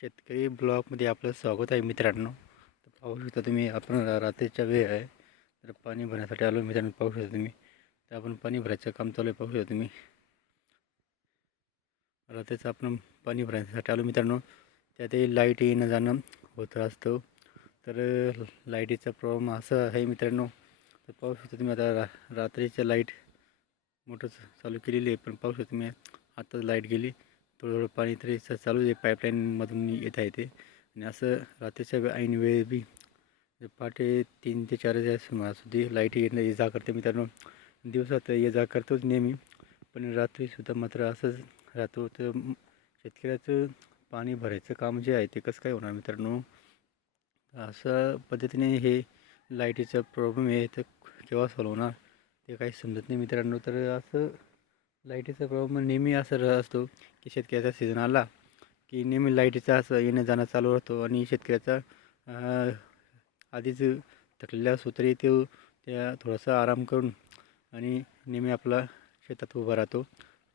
शेतकरी ब्लॉकमध्ये आपलं स्वागत आहे मित्रांनो. तर पाहू शकता तुम्ही आपण रात्रीचा रात्रीच्या वेळ आहे. तर पाणी भरण्यासाठी आलो मित्रांनो पाहू शकता तुम्ही. तर आपण पाणी भरायचं काम चालू आहे पाहू शकता तुम्ही. रात्रीचं आपण पाणी भरण्यासाठी आलो मित्रांनो. त्यातही लाइट येणं जाणं होत असतं. तर लाईटीचा प्रॉब्लेम असा आहे मित्रांनो. तर पाहू शकता तुम्ही आता रा रात्रीच्या लाइट मोटर चालू केलेली आहे. पण पाहू शकता तुम्ही आत्ताच लाइट गेली. थोडं थोडं पाणी तरी चालू आहे पाईपलाईनमधून येत आहे ते. आणि असं रात्रीच्या ऐन वेळ बी पहाटे तीन ते चारच्या सुमारासुद्धी लाइट येणं ये जा करते मित्रांनो. दिवसात ये जा करतोच नेहमी. पण रात्रीसुद्धा मात्र असंच राहतो तर शेतकऱ्याचं पाणी भरायचं काम जे आहे ते कसं काय होणार मित्रांनो? अशा पद्धतीने हे लाईटीचा प्रॉब्लेम आहे तर केव्हा सॉल्व होणार? ते काही समजत नाही मित्रांनो. तर असं लाईटीचा प्रॉब्लेम नेहमी असं असतो की शेतकऱ्याचा सीझन आला की नेहमी लाईटीचा असं येणं जाणं चालू राहतो आणि शेतकऱ्याचा आधीच थकलेला सुतरी तो त्या थोडासा आराम करून आणि नेहमी आपला शेतात उभा राहतो.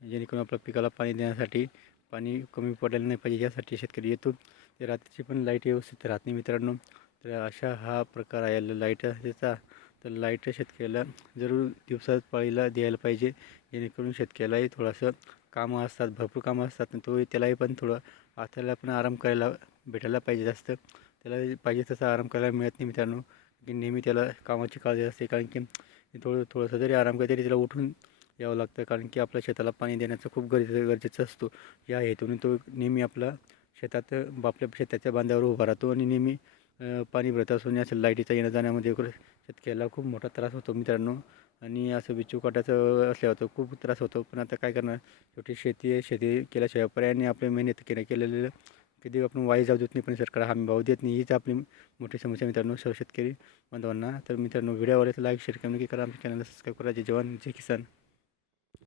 जेणेकरून आपल्या पिकाला पाणी देण्यासाठी पाणी कमी पडायला नाही पाहिजे यासाठी शेतकरी येतो. ते रात्रीची पण लाइट व्यवस्थित राहत नाही मित्रांनो. तर अशा हा प्रकार आहे. लाईटचा तर लाइट शेतकऱ्याला जरूर दिवसात पाळीला द्यायला पाहिजे. जेणेकरून शेतकऱ्यालाही थोडंसं कामं असतात भरपूर कामं असतात. आणि तो त्यालाही पण थोडं हाताला पण आराम करायला भेटायला पाहिजे जास्त. त्याला पाहिजे तसा आराम करायला मिळत नाही मित्रांनो. की नेहमी त्याला कामाची काळजी असते. कारण की थोडं थोडंसं जरी आराम केला तरी त्याला उठून यावं लागतं. कारण की आपल्या शेताला पाणी देण्याचं खूप गरजे गरजेचं असतो. या हेतूने तो नेहमी आपला शेतात आपल्या शेताच्या बांधावर उभा राहतो. आणि नेहमी पाणी भरत असून असं लाईटीचा येण्या जाण्यामध्ये शेतकऱ्याला खूप मोठा त्रास होतो मित्रांनो. आणि असं विचू काटायचं असल्यावर तर खूप त्रास होतो. पण आता काय करणार? शेवटी शेती आहे. शेती केल्याशिवाय पर्यायाने आपल्या मेहनत केल्या केलेलं कधी आपण वाई जाऊ देत नाही पण सरकार हमी भाव देत नाही. हीच आपली मोठी समस्या मित्रांनो. सर्व शेतकरी बांधवांना. तर मित्रांनो व्हिडिओ तर लाईक शेअर करा करा. आमच्या चॅनलला सबस्क्राईब करा. जे जवान. जे किसान.